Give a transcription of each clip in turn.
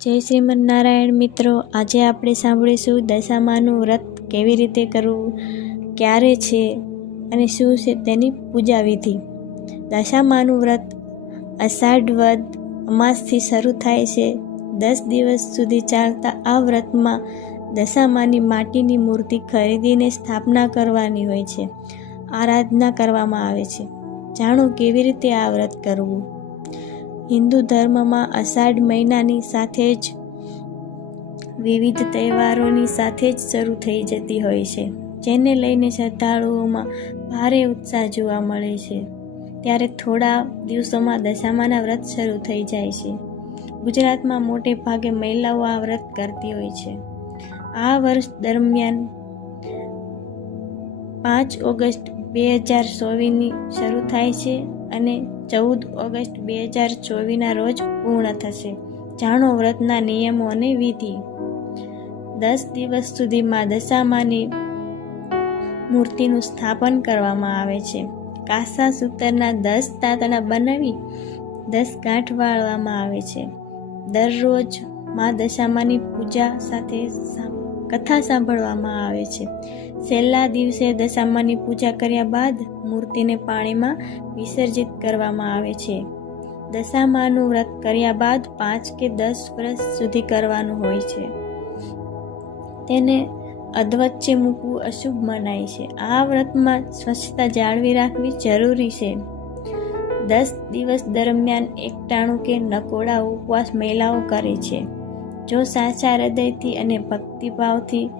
જય શ્રીમન નારાયણ મિત્રો, આજે આપણે સાંભળીશું દશામાનું વ્રત કેવી રીતે કરવું, ક્યારે છે અને શું છે તેની પૂજા વિધિ દશામાનું વ્રત અષાઢ વદ અમાસથી શરૂ થાય છે. દસ દિવસ સુધી ચાલતા આ વ્રતમાં દશામાની માટીની મૂર્તિ ખરીદીને સ્થાપના કરવાની હોય છે, આરાધના કરવામાં આવે છે. જાણો કેવી રીતે આ વ્રત કરવું? હિન્દુ ધર્મમાં અષાઢ મહિનાની સાથે જ વિવિધ તહેવારોની સાથે જ શરૂ થઈ જતી હોય છે, જેને લઈને શ્રદ્ધાળુઓમાં ભારે ઉત્સાહ જોવા મળે છે. ત્યારે થોડા દિવસોમાં દશામાના વ્રત શરૂ થઈ જાય છે. ગુજરાતમાં મોટે ભાગે મહિલાઓ આ વ્રત કરતી હોય છે. આ વર્ષ દરમિયાન પાંચ ઓગસ્ટ બે હજાર ચોવીસની શરૂ થાય છે. અને ચૌદ ઓગસ્ટ બે હજાર ચોવીસના રોજ પૂર્ણ થશે. જાણો વ્રતના નિયમો અને વિધિ. દસ દિવસ સુધીમાં દશામાની મૂર્તિનું સ્થાપન કરવામાં આવે છે. કાસા સૂતરના દસ તાતણા બનાવી દસ ગાંઠ વાળવામાં આવે છે. દરરોજ મા દશામાની પૂજા સાથે કથા સાંભળવામાં આવે છે. છેલ્લા દિવસે દશામાની પૂજા કર્યા બાદ મૂર્તિને પાણીમાં વિસર્જિત કરવામાં આવે છે. દશામાનું વ્રત કર્યા બાદ પાંચ કે દસ વર્ષ સુધી કરવાનું હોય છે. તેને અધવચ્ચે મૂકવું અશુભ મનાય છે. આ વ્રતમાં સ્વચ્છતા જાળવી રાખવી જરૂરી છે. દસ દિવસ દરમિયાન એકટાણું કે નકોડા ઉપવાસ મહિલાઓ કરે છે. જો સાચા હૃદયથી અને ભક્તિભાવથી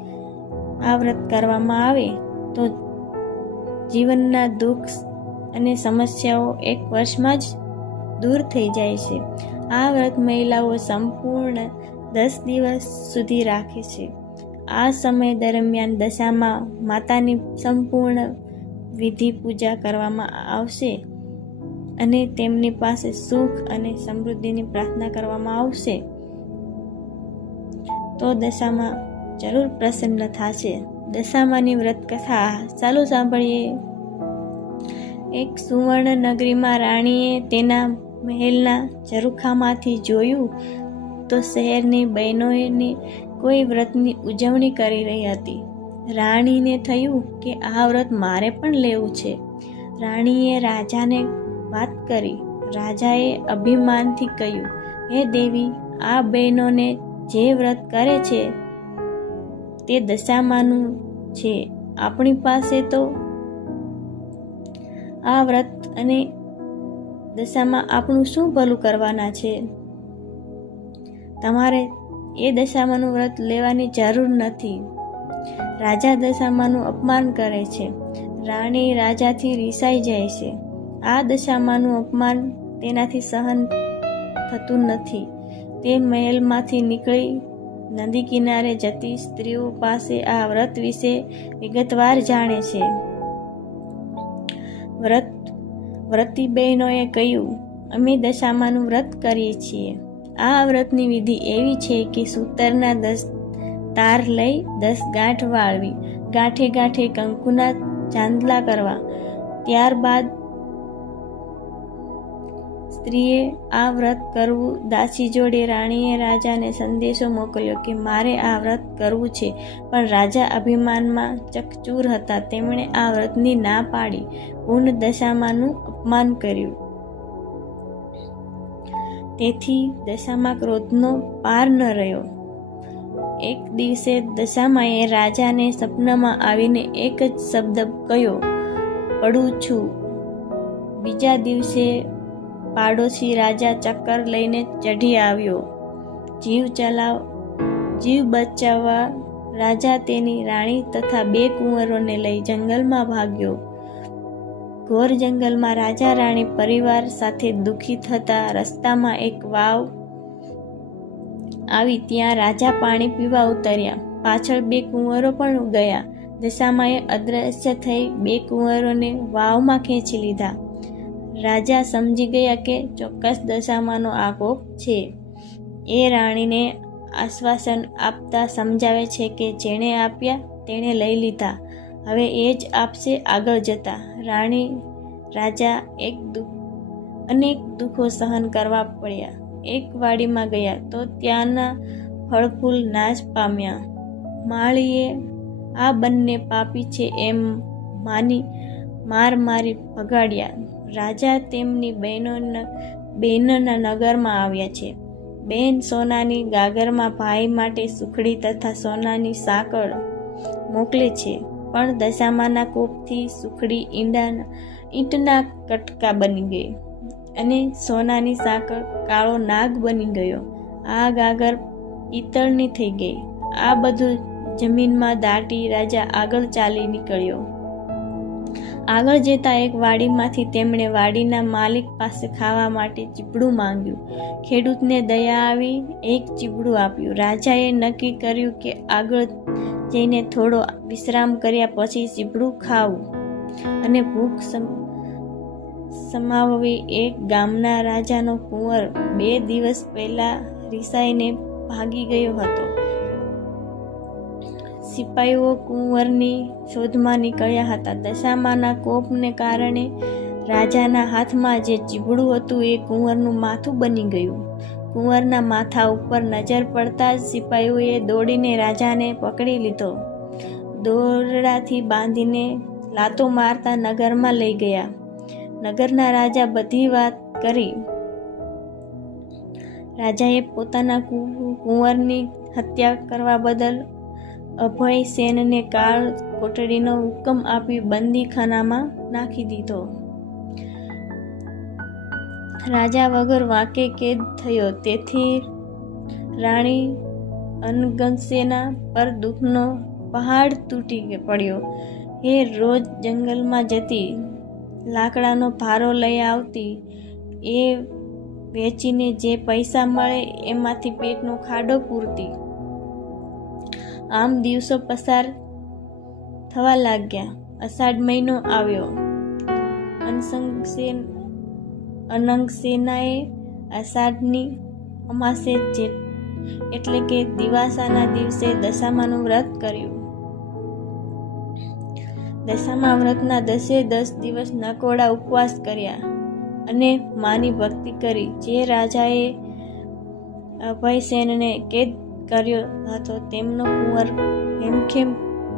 આ વ્રત કરવામાં આવે, તો જીવનના દુઃખ અને સમસ્યાઓ એક વર્ષમાં જ દૂર થઈ જાય છે. આ વ્રત મહિલાઓ સંપૂર્ણ દસ દિવસ સુધી રાખે છે. આ સમય દરમિયાન દશામાં માતાની સંપૂર્ણ વિધિ પૂજા કરવામાં આવશે અને તેમની પાસે સુખ અને સમૃદ્ધિની પ્રાર્થના કરવામાં આવશે. તો દશામાં જરૂર પ્રસન્ન થશે. દશામાની વ્રત કથા ચાલુ સાંભળીએ. એક સુવર્ણ નગરીમાં રાણીએ તેના મહેલના ઝરૂખામાંથી જોયું તો શહેરની બહેનોની કોઈ વ્રતની ઉજવણી કરી રહી હતી. રાણીને થયું કે આ વ્રત મારે પણ લેવું છે. રાણીએ રાજાને વાત કરી. રાજાએ અભિમાનથી કહ્યું, હે દેવી, આ બહેનોને જે વ્રત કરે છે, તે દશામાનું છે. આપણી પાસે તો આ વ્રત અને દશામાં આપણું શું ભલું કરવાના છે? તમારે એ દશામાનું વ્રત લેવાની જરૂર નથી. રાજા દશામાનું અપમાન કરે છે. રાણી રાજાથી રિસાઈ જાય છે. આ દશામાનું અપમાન તેનાથી સહન થતું નથી. તે મહેલમાંથી નીકળી નદી કિનારે જતી સ્ત્રીઓ પાસે આ વ્રત વિશે વિગતવાર જાણે છે. વ્રત વ્રતી બહેનોએ કહ્યું, અમે દશામાનું વ્રત કરીએ છીએ. આ વ્રતની વિધિ એવી છે કે સૂતરના દસ તાર લઈ દસ ગાંઠ વાળવી, ગાંઠે ગાંઠે કંકુના ચાંદલા કરવા. ત્યારબાદ સ્ત્રીએ આ વ્રત કરવું? દાસી જોડે રાણીએ રાજાને સંદેશો મોકલ્યો કે, મારે આ વ્રત કરવું છે. પણ રાજા અભિમાનમાં ચકચૂર હતા. તેમણે આ વ્રતની ના પાડી. પૂર્ણ દશામાનું અપમાન કર્યું. તેથી દશામાં ક્રોધનો પાર ન રહ્યો. એક દિવસે દશામાએ રાજાને સપનામાં આવીને એક જ શબ્દ કહ્યો, પડું છું. બીજા દિવસે પાડોશી રાજા ચક્કર લઈને ચઢી આવ્યો. જીવ ચલાવ, જીવ બચાવવા રાજા તેની રાણી તથા બે કુંવરોને લઈ જંગલમાં ભાગ્યો. ઘોર જંગલમાં રાજા રાણી પરિવાર સાથે દુઃખી થતા રસ્તામાં એક વાવ આવી ત્યાં રાજા પાણી પીવા ઉતર્યા. પાછળ બે કુંવરો પણ ગયા. દશામાએ અદ્રશ્ય થઈ બે કુંવરોને વાવમાં ખેંચી લીધા. રાજા સમજી ગયા કે ચોક્કસ દશામાંનો આકોપ છે. એ રાણીને આશ્વાસન આપતા સમજાવે છે કે જેણે આપ્યા તેણે લઈ લીધા. હવે એ જ આપશે આગળ જતા. રાણી, રાજા એક દુઃખ, અનેક દુઃખો સહન કરવા પડ્યા. એક વાડીમાં ગયા તો ત્યાંના ફળફૂલ નાશ પામ્યા. માળીએ આ બંને પાપી છે એમ માની માર મારી ભગાડ્યા. રાજા તેમની બહેનોના બહેનોના નગરમાં આવ્યા છે. બેન સોનાની ગાગરમાં ભાઈ માટે સુખડી તથા સોનાની સાંકળ મોકલે છે. પણ દશામાના કોપથી સુખડી ઈંડાના, ઈંટના કટકા બની ગઈ અને સોનાની સાંકળ કાળો નાગ બની ગયો. આ ગાગર પિત્તળની થઈ ગઈ. આ બધું જમીનમાં દાટી રાજા આગળ ચાલી નીકળ્યો. આગળ જતા એક વાડીમાંથી તેમણે વાડીના માલિક પાસે ખાવા માટે ચીબડું માંગ્યું. ખેડૂતને દયા આવી, એક ચીબડું આપ્યું. રાજાએ નક્કી કર્યું કે આગળ જઈને થોડો વિશ્રામ કર્યા પછી ચીબડું ખાવું અને ભૂખ સમાવવી. એક ગામના રાજાનો કુંવર બે દિવસ પહેલા રિસાઈને ભાગી ગયો હતો. સિપાહીઓ કુંવરની શોધમાં નીકળ્યા હતા. દશામાના કોપને કારણે રાજાના હાથમાં જે ચીબડું હતું એ કુંવરનું માથું બની ગયું. કુંવરના માથા ઉપર નજર પડતા જ સિપાહીઓએ દોડીને રાજાને પકડી લીધો. દોરડાથી બાંધીને લાતો મારતા નગરમાં લઈ ગયા. નગરના રાજા બધી વાત કરી. રાજાએ પોતાના કુંવરની હત્યા કરવા બદલ અભય સેનને કાળ કોટડીનો હુકમ આપી બંદીખાનામાં નાખી દીધો. રાજા વગર વાંકે કેદ થયો. તેથી રાણી અનગંસેના પર દુઃખનો પહાડ તૂટી પડ્યો. એ રોજ જંગલમાં જતી, લાકડાનો ભારો લઈ આવતી, એ વેચીને જે પૈસા મળે એમાંથી પેટનો ખાડો પૂરતી. આમ દિવસો પસાર થવા લાગ્યા. અષાઢ મહિનો આવ્યો. અનસંગસેન અનંગસેનાએ અષાઢની અમાસે જે એટલે કે દિવાસાના દિવસે દશામાનું વ્રત કર્યું. દશામા વ્રતના દસે દસ દિવસ નકોડા ઉપવાસ કર્યા અને માની ભક્તિ કરી. જે રાજાએ અભયસેનને કેદ કર્યો હતો તેમનો કુંવર હેમખેમ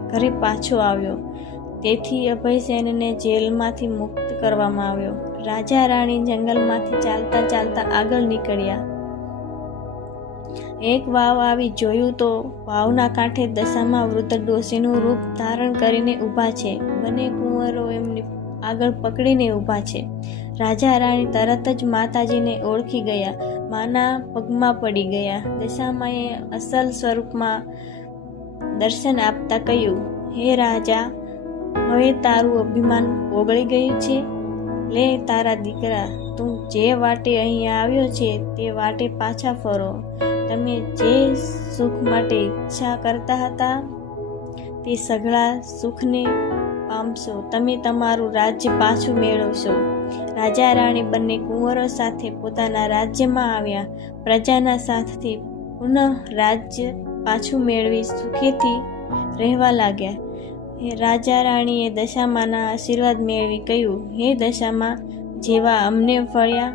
ઘરે પાછો આવ્યો. તેથી અભયસેનને જેલમાંથી મુક્ત કરવામાં આવ્યો. રાજા રાણી જંગલમાંથી ચાલતા ચાલતા આગળ નીકળ્યા. એક વાવ આવી જોયું તો વાવના કાંઠે દશામાં વૃદ્ધ ડોશીનું રૂપ ધારણ કરીને ઊભા છે. બંને કુંવરો એમની આગળ પકડીને ઊભા છે. રાજા રાણી તરત જ માતાજીને ઓળખી ગયા. માના પગમાં પડી ગયા. દશામાએ અસલ સ્વરૂપમાં દર્શન આપતા કહ્યું, હે રાજા, હવે તારું અભિમાન ઓગળી ગયું છે? લે તારા દીકરા, તું જે વાટે અહીં આવ્યો છે તે વાટે પાછા ફરો. તમે જે સુખ માટે ઈચ્છા કરતા હતા તે સઘળા સુખને પામશો. તમે તમારું રાજ્ય પાછું મેળવશો. રાજા રાણી બંને કુંવરો સાથે પોતાના રાજ્યમાં આવ્યા. પ્રજાના સાથથી પુનઃ રાજ્ય પાછું મેળવી સુખેથી રહેવા લાગ્યા. રાજા રાણીએ દશામાના આશીર્વાદ મેળવી કહ્યું, હે દશામાં, જેવા અમને ફળ્યા,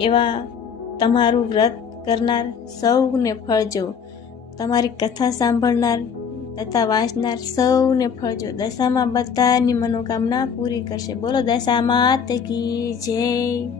એવા તમારું વ્રત કરનાર સૌને ફળજો. તમારી કથા સાંભળનાર તથા વાંચનાર સૌને ફળજો દશામાં બધાની મનોકામના પૂરી કરશે. બોલો દશામાં કી જય.